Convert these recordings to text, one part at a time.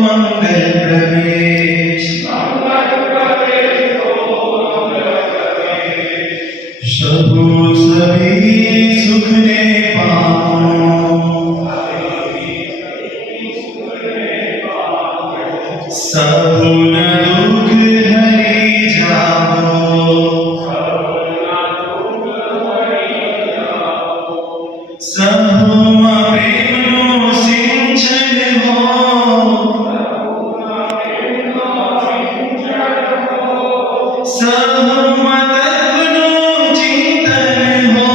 मंगल प्रवेश सबो सभी सुख ने पाओ सबुन दुख हरि जाओ सबुमा प्रेमनो सिंचन हो सबुमा तत्वनो चिंतन हो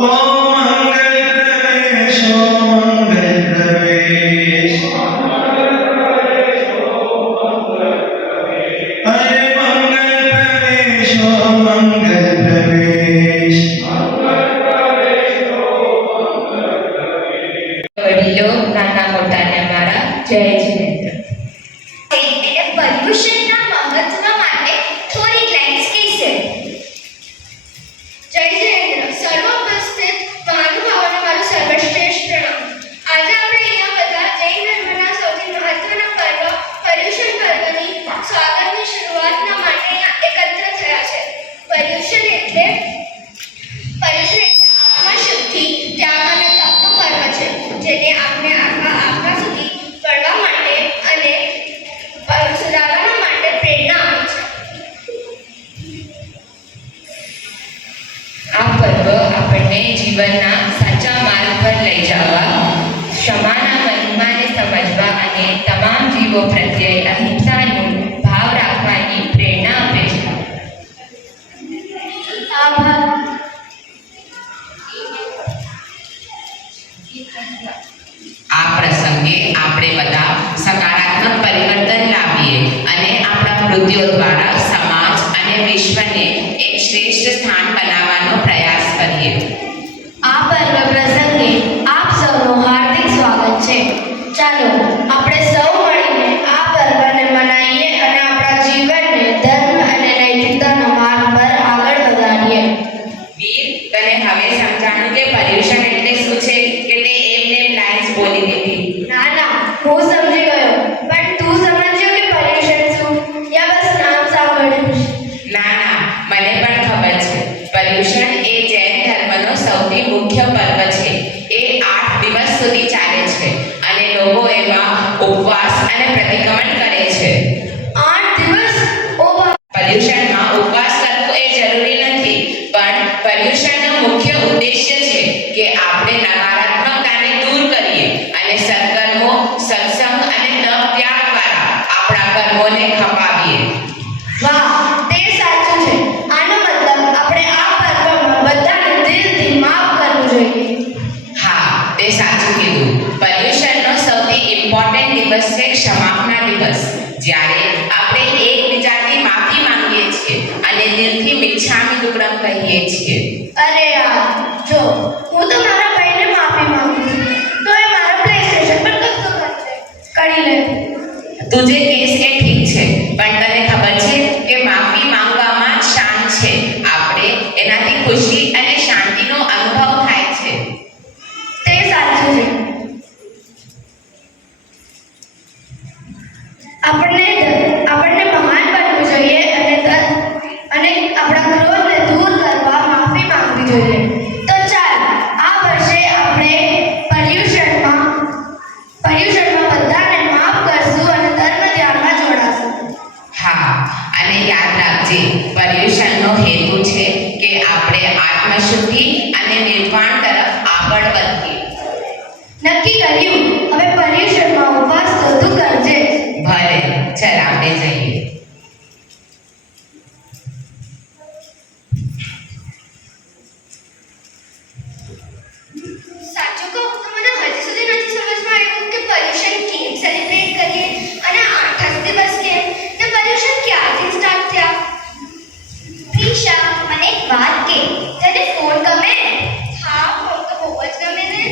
ओ मंगल प्रवेश अरे मंगल प्रवेश मंगल प्रवेश વડીલો નાના મોટાને મારા જય જિનેન્દ્ર. પર્યુષણના મહત્વ માટે થોડી લાઇન્સ કહેશે. જય જિનેન્દ્ર, સર્વોપસ્થિત મહાનુભાવોને મારું સર્વશ્રેષ્ઠ પ્રણામ. આજે આપણે અહીંયા બધા જૈન ધર્મના સૌથી મહત્વના પર્વ પર્યુષણ પર્વની સ્વાગતની શરૂઆતના માટે અહીંયા એકત્ર થયા છે. પર્યુષણ એટલે આત્મશુદ્ધિ, ત્યાગ અને તપનું પર્વ છે, જેને આપણે આપણા સુધી વળવા માટે અને સુધારવા માટે પ્રેરણા આપે છે. આ પર્વ આપણને જીવનના સાચા માર્ગ પર લઈ જવા, ક્ષમાના મહિમાને સમજવા અને તમામ જીવો પ્રત્યે અહિંસાનો ભાવ રાખવાની પ્રેરણા આપે છે. આભાર. આ પ્રસંગે આપણે બધા સકારાત્મક પરિવર્તન લાવીએ અને આપણા કૃત્યો દ્વારા સમાજ અને વિશ્વને એક શ્રેષ્ઠ સ્થાન બનાવવાનો પ્રયાસ કરીએ. આ પર્વ પ્રસંગે આપ સૌનું હાર્દિક સ્વાગત છે. ચાલો આપણે સૌ મળીને આ પર્વને મનાવીએ અને આપણા જીવનને ધર્મ અને નૈતિકતાના માર્ગ પર આગળ વધારીએ. વીર, તને હવે સમજાણું કે પર્યુષણ એટલે શું છે કે તે એમને લાઇન્સ બોલી દીધી? ના ના, હું સમજી ગયો, પણ તું સમજ્યો કે પર્યુષણ શું, યા બસ નામ સાંભળ્યું? ના ના, મને પણ ખબર છે. પર્યુષણ એ જૈન ધર્મનો સૌથી મુખ્ય પર્વ છે. એ 8 દિવસ સુધી ચાલે છે અને લોકો એમાં ઉપવાસ અને પ્રતિક્રમણ કરે છે. 8 દિવસ? ઓ પર્યુષણમાં ઉપવાસ કરવું એ જરૂરી નથી, પણ પર્યુષણનો મુખ્ય ઉદ્દેશ્ય છે કે આપણે નકારાત્મકતાને દૂર કરીએ અને સત્કર્મો, સત્સંગ અને તપ ત્યાગ દ્વારા આપણા કર્મોને ખપાવીએ. વાહ, તે સાચું છે. આનો મતલબ આપણે આ પર્વમાં બધાને દિલથી માફ કરવું જોઈએ. હા, તે સાચું કીધું. પર્યુષણનો સૌથી ઇમ્પોર્ટન્ટ દિવસ છે ક્ષમાપના દિવસ, જ્યારે આપણે એકબીજાથી માફી માંગીએ છીએ અને દિલથી મિચ્છામી દુક્કડમ કહીએ છીએ. અરે યાર, જો હું તો મારા ભાઈને માફી માંગુ છું, તો એ મારા પ્લેસ્ટેશન પર કબજો કરશે. કરી લે. તું જે કેસ એ ઠીક છે, પણ તને ખબર છે કે માફી માંગવામાં શાન છે. આપણે એનાથી ખુશી અને શાંતિનો અનુભવ થાય છે. તે સાચું છે. આપણને મહાન બનવું જોઈએ અને આપણા ક્રોધને દૂર કરવા માફી માંગવી જોઈએ. તો ચાલ, આ વર્ષે આપણે પર્યુષણમાં બધાને માફ કરશું અને ધર્મ ધ્યાનમાં જોડાશું. હા, અને યાદ રાખજે, પર્યુષણનો હેતુ છે કે આપણે આત્મશુદ્ધિ અને નિર્વાણ તરફ આગળ વધીએ. નક્કી કર્યું. હવે પર્યુષણમાં ઉપવાસ તો તું કરજે. ભલે, ચાલ આપણે જઈએ. સાચું કહું તો મને હજી સુધી નથી સમજમાં આવ્યું કે પર્યુષણ કેમ સેલિબ્રેટ કરીએ અને 8 દિવસ કેમ, ને પર્યુષણ ક્યારથી સ્ટાર્ટ થયા? પ્રિશા, મને એક વાત કે, તને ફોન ગમે? હા, ફોન તો બહુ જ ગમે ને.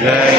જય